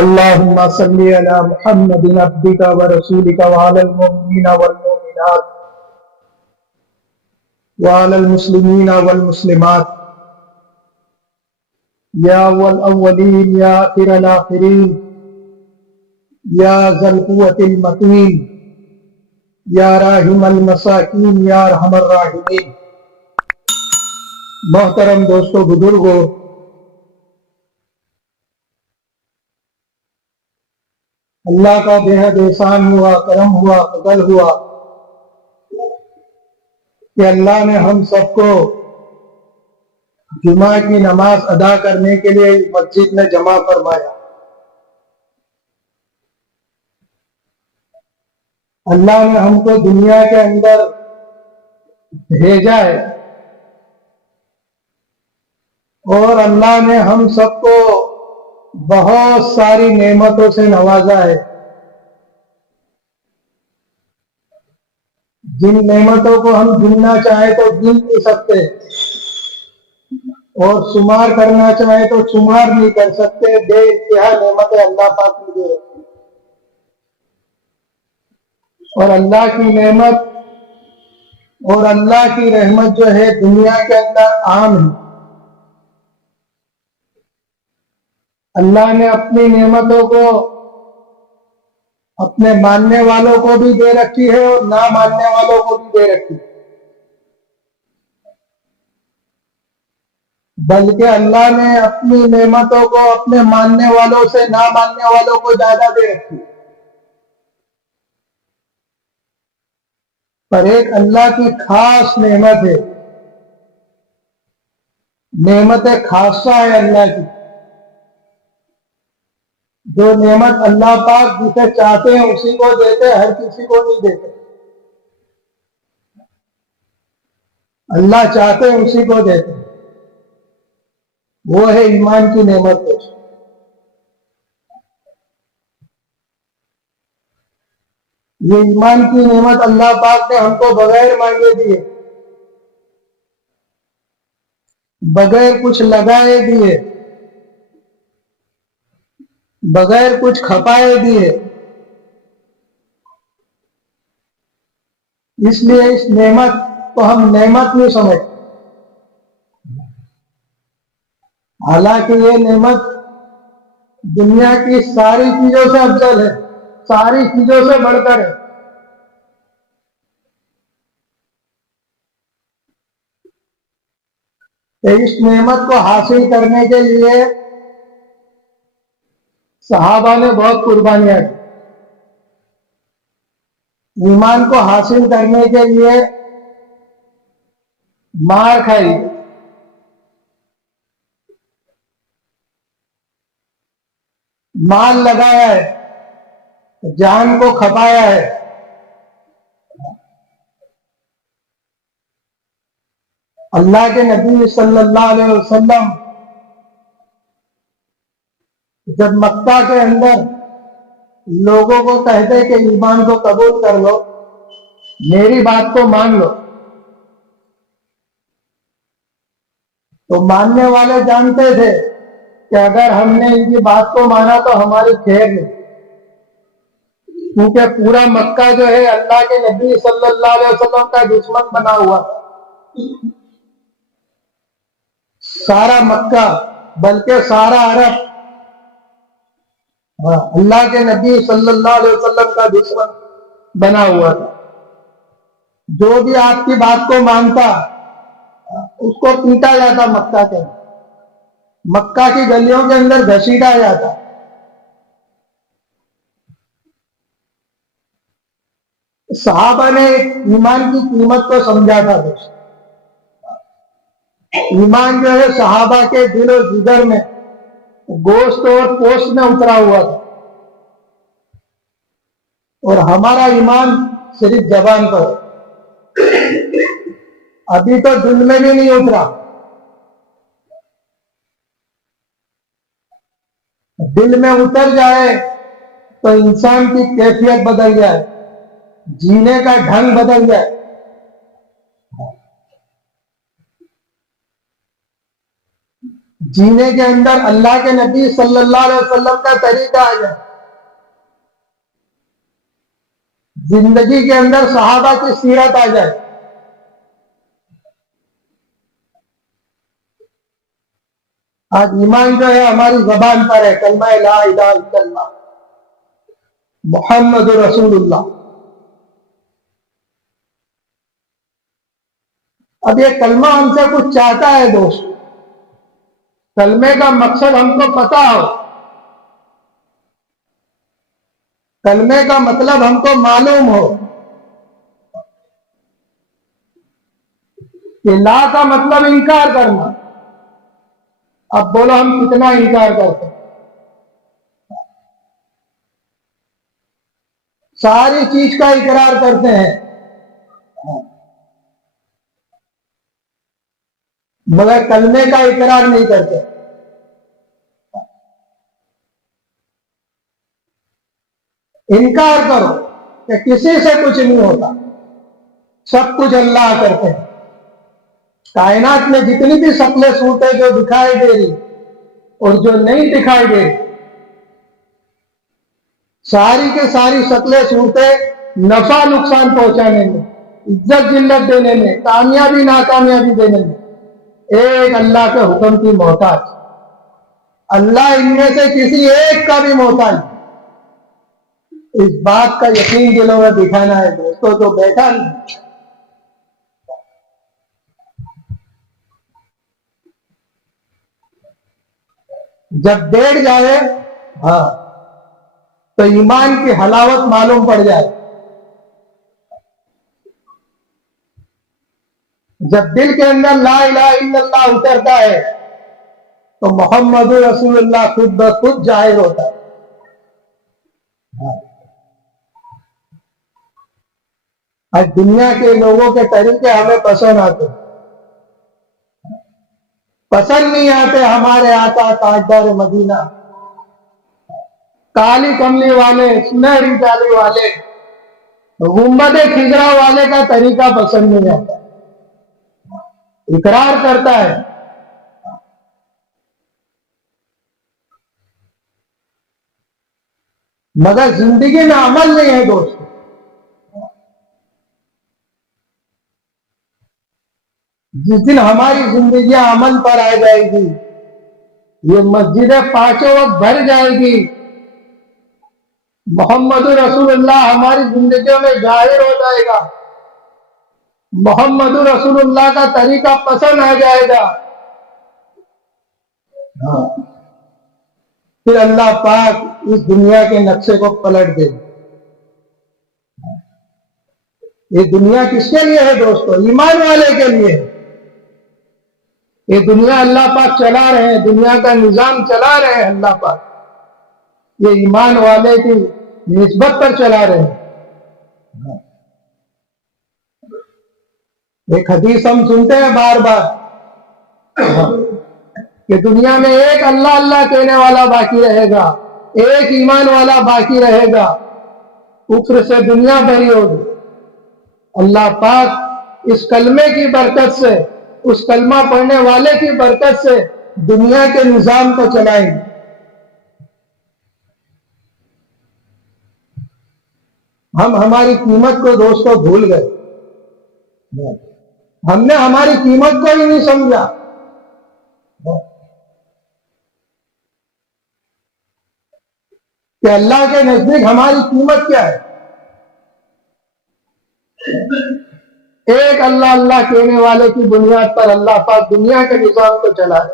اللهم صل على محمد عبدك ورسولك وعلى المؤمنين والمؤمنات وعلى المسلمين والمسلمات يا أول الأولين يا آخر الآخرين يا ذا القوة المتين يا راحم المساکین یا ارحم الراحمین۔ محترم دوستو، بزرگو، اللہ کا بے حد احسان ہوا، کرم ہوا، فضل ہوا کہ اللہ نے ہم سب کو جمعہ کی نماز ادا کرنے کے لیے مسجد میں جمع فرمایا۔ اللہ نے ہم کو دنیا کے اندر بھیجا ہے اور اللہ نے ہم سب کو بہت ساری نعمتوں سے نوازا ہے، جن نعمتوں کو ہم گننا چاہے تو گن نہیں سکتے اور شمار کرنا چاہے تو شمار نہیں کر سکتے۔ بے انتہا نعمتیں اللہ پاک نے دے رکھی، اور اللہ کی نعمت اور اللہ کی رحمت جو ہے دنیا کے اندر عام ہے۔ اللہ نے اپنی نعمتوں کو اپنے ماننے والوں کو بھی دے رکھی ہے اور نہ ماننے والوں کو بھی دے رکھی ہے، بلکہ اللہ نے اپنی نعمتوں کو اپنے ماننے والوں سے نہ ماننے والوں کو زیادہ دے رکھی ہے۔ پر ایک اللہ کی خاص نعمت ہے، نعمت خاصہ ہے اللہ کی، جو نعمت اللہ پاک جسے چاہتے ہیں اسی کو دیتے، ہر کسی کو نہیں دیتے۔ اللہ چاہتے ہیں اسی کو دیتے، وہ ہے ایمان کی نعمت۔ یہ ایمان کی نعمت اللہ پاک نے ہم کو بغیر مانگے دیے، بغیر کچھ لگائے دیے، بغیر کچھ کھپائے دیے۔ اس لیے اس نعمت کو ہم نعمت نہیں سمجھتے، حالانکہ یہ نعمت دنیا کی ساری چیزوں سے افضل ہے، ساری چیزوں سے بڑھ کر ہے۔ اس نعمت کو حاصل کرنے کے لیے صحابہ نے بہت قربانیاں دی، ایمان کو حاصل کرنے کے لیے مار کھائی، مال لگایا ہے، جان کو کھپایا ہے۔ اللہ کے نبی صلی اللہ علیہ وسلم جب مکہ کے اندر لوگوں کو کہتے کہ ایمان کو قبول کر لو، میری بات کو مان لو، تو ماننے والے جانتے تھے کہ اگر ہم نے ان کی بات کو مانا تو ہماری خیر نہیں، کیونکہ پورا مکہ جو ہے اللہ کے نبی صلی اللہ علیہ وسلم کا دشمن بنا ہوا تھا۔ سارا مکہ بلکہ سارا عرب اللہ کے نبی صلی اللہ علیہ وسلم کا دشمن بنا ہوا تھا۔ جو بھی آپ کی بات کو مانتا اس کو پیٹا جاتا، مکہ کے مکہ کی گلیوں کے اندر گھسیٹا جاتا۔ صحابہ نے ایمان کی قیمت کو سمجھا تھا۔ ایمان جو ہے صحابہ کے دل و جگر میں، گوشت اور پوست میں اترا ہوا تھا، اور ہمارا ایمان صرف زبان پر ہے، ابھی تو دل میں بھی نہیں اترا۔ دل میں اتر جائے تو انسان کی کیفیت بدل جائے، جینے کا ڈھنگ بدل جائے۔ جینے کے اندر اللہ کے نبی صلی اللہ علیہ وسلم کا طریقہ آ جائے، زندگی کے اندر صحابہ کی سیرت آ جائے. آج ایمان جو ہے ہماری زبان پر ہے، کلمہ لا الہ الا اللہ محمد رسول اللہ. اب یہ کلمہ ہم سے کچھ چاہتا ہے دوست. کلمے کا مقصد ہم کو پتا ہو، کلمے کا مطلب ہم کو معلوم ہو کہ لا کا مطلب انکار کرنا. اب بولو ہم کتنا انکار کرتے ہیں؟ ساری چیز کا اقرار کرتے ہیں مگر کلمے کا اقرار نہیں کرتے. انکار کرو کہ کسی سے کچھ نہیں ہوتا، سب کچھ اللہ کرتے ہیں. کائنات میں جتنی بھی شکلیں صورتیں جو دکھائی دے رہی اور جو نہیں دکھائی دے رہی، ساری کے ساری شکلیں صورتیں نفع نقصان پہنچانے میں، عزت ذلت دینے میں، کامیابی ناکامیابی دینے میں ایک اللہ کے حکم کی محتاج. اللہ ان میں سے کسی ایک کا بھی محتاج. اس بات کا یقین دلوں میں دکھانا ہے دوستوں تو بیٹھا نہیں. جب بیٹھ جائے ہاں تو ایمان کی حلاوت معلوم پڑ جائے. جب دل کے اندر لا الہ الا اللہ اترتا ہے تو محمد رسول اللہ خود بخود ظاہر ہوتا ہے. آج دنیا کے لوگوں کے طریقے ہمیں پسند آتے، پسند نہیں آتے ہمارے آقا تاجدار مدینہ، کالی کملی والے، سنہری چالی والے، گنبد خضرا والے کا طریقہ پسند نہیں آتا. اقرار کرتا ہے مگر زندگی میں عمل نہیں ہے دوست. جس دن ہماری زندگیاں عمل پر آ جائے گی، یہ مسجدیں پانچوں وقت بھر جائے گی، محمد رسول اللہ ہماری زندگیوں میں ظاہر ہو جائے گا، محمد رسول اللہ کا طریقہ پسند آ جائے گا، پھر اللہ پاک اس دنیا کے نقشے کو پلٹ دے. یہ دنیا کس کے لیے ہے دوستو؟ ایمان والے کے لیے. یہ دنیا اللہ پاک چلا رہے ہیں، دنیا کا نظام چلا رہے ہیں اللہ پاک، یہ ایمان والے کی نسبت پر چلا رہے ہیں. ایک حدیث ہم سنتے ہیں بار بار کہ دنیا میں ایک اللہ اللہ کہنے والا باقی رہے گا، ایک ایمان والا باقی رہے گا، کفر سے دنیا بھری ہوگی. اللہ پاک اس کلمے کی برکت سے، اس کلمہ پڑھنے والے کی برکت سے دنیا کے نظام کو چلائیں گے. ہم ہماری قیمت کو دوستوں بھول گئے. ہم نے ہماری قیمت کو ہی نہیں سمجھا. کہ اللہ کے نزدیک ہماری قیمت کیا ہے؟ ایک اللہ اللہ کہنے والے کی بنیاد پر اللہ پاک دنیا کے نظام کو چلا ہے.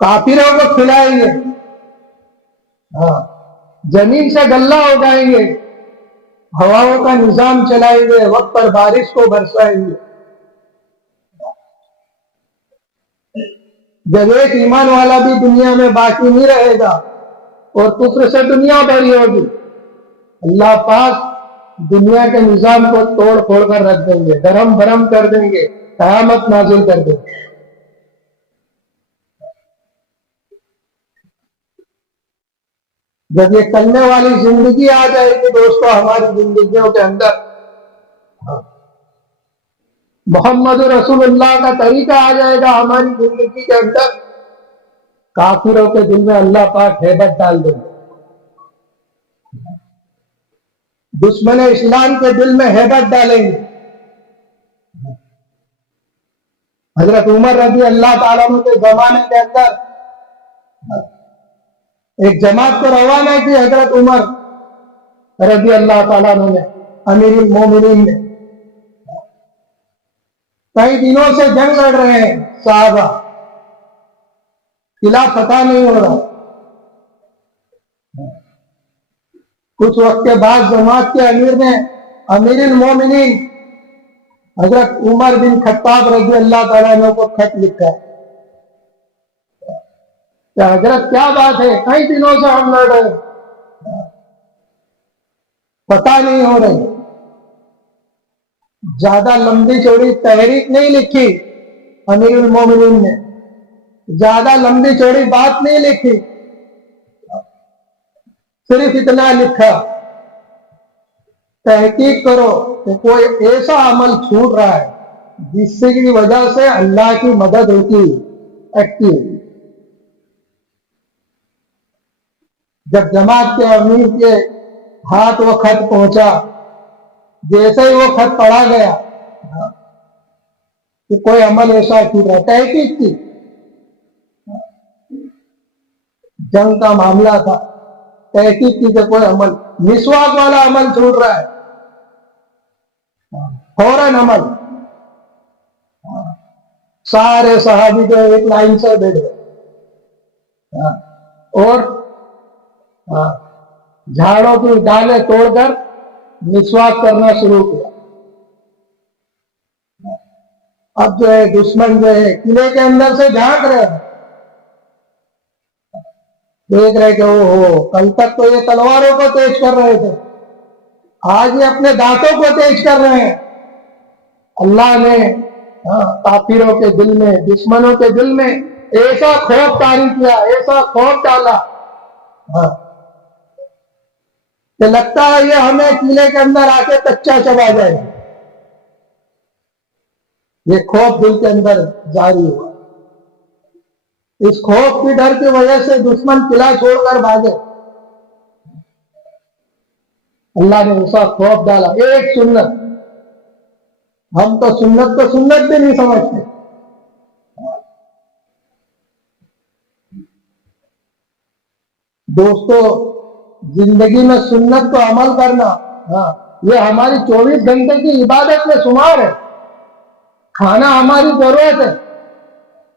کافروں کو کھلائیں گے، زمین سے غلہ اگائیں گے، ہواؤں کا نظام چلائیں گے، وقت پر بارش کو برسائیں گے. جب ایک ایمان والا بھی دنیا میں باقی نہیں رہے گا اور کفر سے دنیا بھری ہوگی، اللہ پاک دنیا کے نظام کو توڑ پھوڑ کر رکھ دیں گے، درہم برہم کر دیں گے، قیامت نازل کر دیں گے. جب یہ کلمے والی زندگی آ جائے گی دوستو ہماری زندگیوں کے اندر، محمد رسول اللہ کا طریقہ آ جائے گا ہماری زندگی کے اندر، کافروں کے دل میں اللہ پاک ہیبت ڈال دیں گے، دشمن اسلام کے دل میں ہیبت ڈالیں گے۔ حضرت عمر رضی اللہ تعالیٰ عنہ کے زمانے کے اندر ایک جماعت کو روانہ کی حضرت عمر رضی اللہ تعالیٰ عنہ نے، امیر المومنین نے۔ کئی دنوں سے جنگ لڑ رہے ہیں صحابہ، قلعہ فتح نہیں ہو رہا۔ کچھ وقت کے بعد جماعت کے امیر نے، امیر المومنین حضرت عمر بن خطاب رضی اللہ تعالیٰ عنہ کو خط لکھا کہ حضرت کیا بات ہے، کئی دنوں سے ہم لڑ رہے ہیں، پتہ نہیں ہو رہی۔ زیادہ لمبی چوڑی تحریک نہیں لکھی امیر المومنین نے، زیادہ لمبی چوڑی بات نہیں لکھی، صرف اتنا لکھا تحقیق کرو کہ کوئی ایسا عمل چھوٹ رہا ہے جس سے کی وجہ سے اللہ کی مدد ہوتی اٹکتی ہے۔ جب جماعت کے امیر کے ہاتھ وہ خط پہنچا، جیسے ہی وہ خط پڑھا گیا کہ کوئی عمل ایسا چھوٹ رہا، تحقیق کی، جنگ کا معاملہ تھا، تحقیق کی کہ کوئی عمل، مسواک والا عمل چھوٹ رہا ہے، فوراً عمل۔ سارے صحابی جو ایک لائن سے بیٹھ گئے اور جھاڑوں کی ڈالیں توڑ کر مسواک کرنا شروع کیا۔ اب جو ہے دشمن جو ہے قلعے کے اندر سے جھانک رہے ہیں، دیکھ رہے کہ کل تک تو یہ تلواروں کو تیز کر رہے تھے، آج یہ اپنے دانتوں کو تیز کر رہے ہیں۔ اللہ نے کافروں کے دل میں، دشمنوں کے دل میں ایسا خوف طاری کیا، ایسا خوف ڈالا کہ لگتا ہے یہ ہمیں قلعے کے اندر آ کے کچا چبا جائے گا۔ یہ خوف دل کے اندر جاری ہوا، اس خوف کی ڈر کی وجہ سے دشمن قلعہ چھوڑ کر بھاگے۔ اللہ نے ایسا خوف ڈالا، ایک سنت، ہم تو سنت کو سنت بھی نہیں سمجھتے۔ دوستو، زندگی میں سنت کو عمل کرنا، یہ ہماری 24 گھنٹے کی عبادت میں شمار ہے۔ کھانا ہماری ضرورت ہے،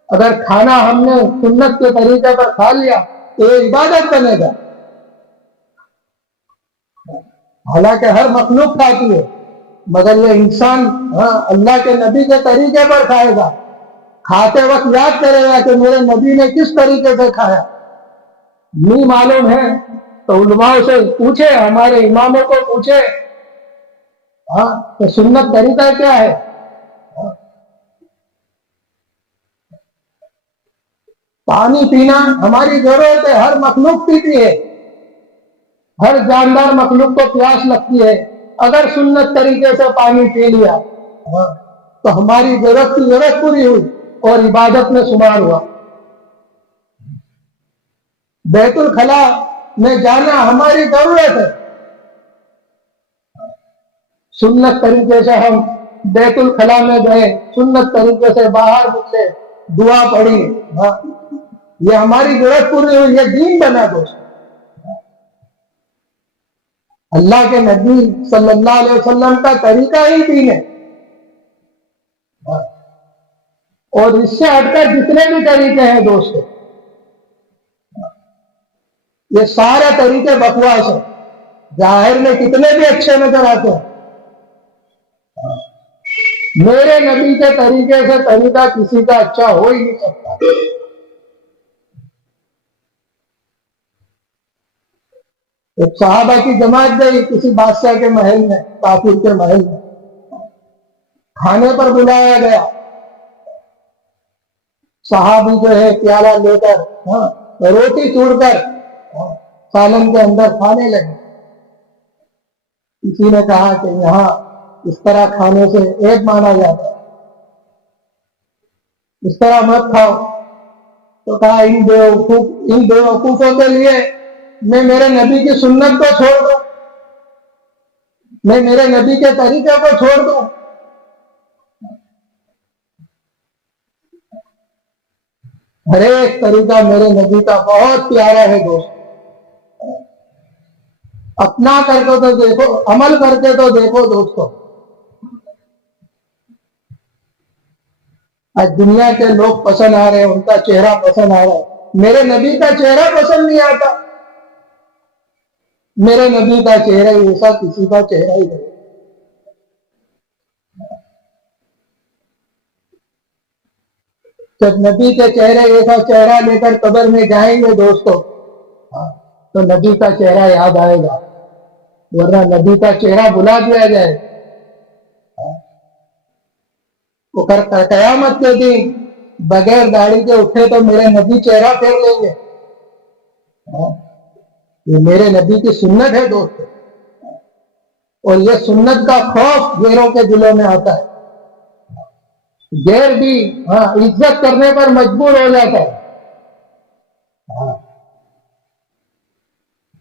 اگر کھانا ہم نے سنت کے طریقے پر کھا لیا تو یہ عبادت بنے گا۔ حالانکہ ہر مخلوق کھاتی ہے، مگر یہ انسان اللہ کے نبی کے طریقے پر کھائے گا، کھاتے وقت یاد کرے گا کہ میرے نبی نے کس طریقے سے کھایا۔ نہیں معلوم ہے تو علماء سے پوچھے، ہمارے اماموں کو پوچھے کہ سنت طریقہ کیا ہے۔ پانی پینا ہماری ضرورت ہے، ہر مخلوق پیتی ہے، ہر جاندار مخلوق کو پیاس لگتی ہے۔ اگر سنت طریقے سے پانی پی لیا تو ہماری ضرورت کی ضرورت پوری ہوئی اور عبادت میں شمار ہوا۔ بیت الخلا میں جانا ہماری ضرورت ہے، سنت طریقے سے ہم بیت الخلا میں گئے، سنت طریقے سے باہر نکلے، دعا پڑھی، یہ ہماری ضرورت پوری ہوئی، یہ دین بنا دوست۔ اللہ کے نبی صلی اللہ علیہ وسلم کا طریقہ ہی دین ہے، اور اس سے ہٹ کر جتنے بھی طریقے ہیں دوستو، یہ سارے طریقے بکواس ہیں، ظاہر میں کتنے بھی اچھے نظر آتے ہیں، میرے نبی کے طریقے سے طریقہ کسی کا اچھا ہو ہی نہیں سکتا۔ ایک صحابہ کی جماعت گئی کسی بادشاہ کے محل میں، کافر کے محل میں، کھانے پر بلایا گیا۔ صحابی جو ہے پیالہ لے کر روٹی توڑ کر سالن کے اندر کھانے لگے۔ کسی نے کہا کہ یہاں اس طرح کھانے سے عیب مانا جاتا ہے، اس طرح مت کھاؤ. تو کہا ان بیوقوفوں کے لیے میں میرے نبی کی سنت کو چھوڑ دوں, میں میرے نبی کے طریقے کو چھوڑ دوں. ہر ایک طریقہ میرے نبی کا بہت پیارا ہے دوست. اپنا کر کے تو دیکھو, عمل کر کے تو دیکھو دوستو. آج دنیا کے لوگ پسند آ رہے ہیں, ان کا چہرہ پسند آ رہا ہے, میرے نبی کا چہرہ پسند نہیں آتا. میرے نبی کا چہرہ ایسا کسی کا چہرہ ہی نہیں. جب نبی کے چہرے ایسا چہرہ لے کر قبر میں جائیں گے دوستو, تو نبی کا چہرہ یاد آئے گا, ورنہ نبی کا چہرہ بلا دیا جائے. وہ قیامت کے دن بغیر داڑھی کے اٹھے تو میرے نبی چہرہ پھیر لیں گے. یہ میرے نبی کی سنت ہے دوست, اور یہ سنت کا خوف غیروں کے دلوں میں آتا ہے. غیر بھی عزت کرنے پر مجبور ہو جاتا ہے.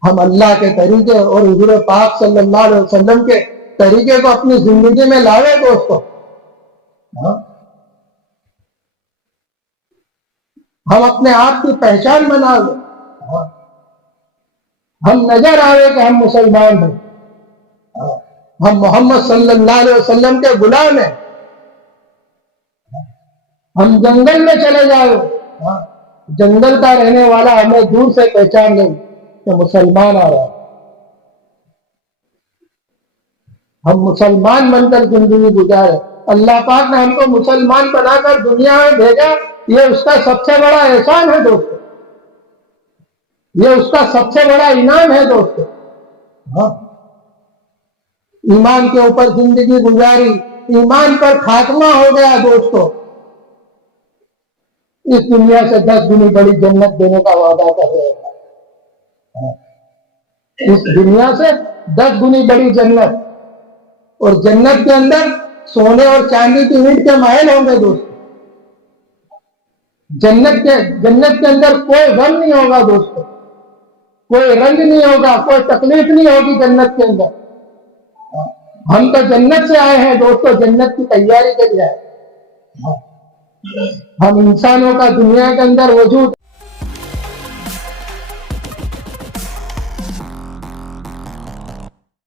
ہم اللہ کے طریقے اور حضور پاک صلی اللہ علیہ وسلم کے طریقے کو اپنی زندگی میں لاوے دوستو. ہم اپنے آپ کی پہچان بنا لیں, ہم نظر آئے کہ ہم مسلمان ہیں, ہم محمد صلی اللہ علیہ وسلم کے غلام ہیں. ہم جنگل میں چلے جاؤ, جنگل کا رہنے والا ہمیں دور سے پہچان لیں کہ مسلمان آ رہا ہے. ہم مسلمان بن کر زندگی گزارے. اللہ پاک نے ہم کو مسلمان بنا کر دنیا میں بھیجا, یہ اس کا سب سے بڑا احسان ہے دوستو, یہ اس کا سب سے بڑا انعام ہے دوستو. ایمان کے اوپر زندگی گزاری, ایمان پر خاتمہ ہو گیا دوستو, اس دنیا سے 10 گنی بڑی جنت دینے کا وعدہ کر رہے ہیں. اس دنیا سے 10 گنی بڑی جنت, اور جنت کے اندر سونے اور چاندی کی اینٹ کے محل ہوں گے دوست. جنت کے اندر کوئی غم نہیں ہوگا دوستو, کوئی رنج نہیں ہوگا, کوئی تکلیف نہیں ہوگی جنت کے اندر. ہم تو جنت سے آئے ہیں دوستو, جنت کی تیاری کے لیے آئے. ہم انسانوں کا دنیا کے اندر وجود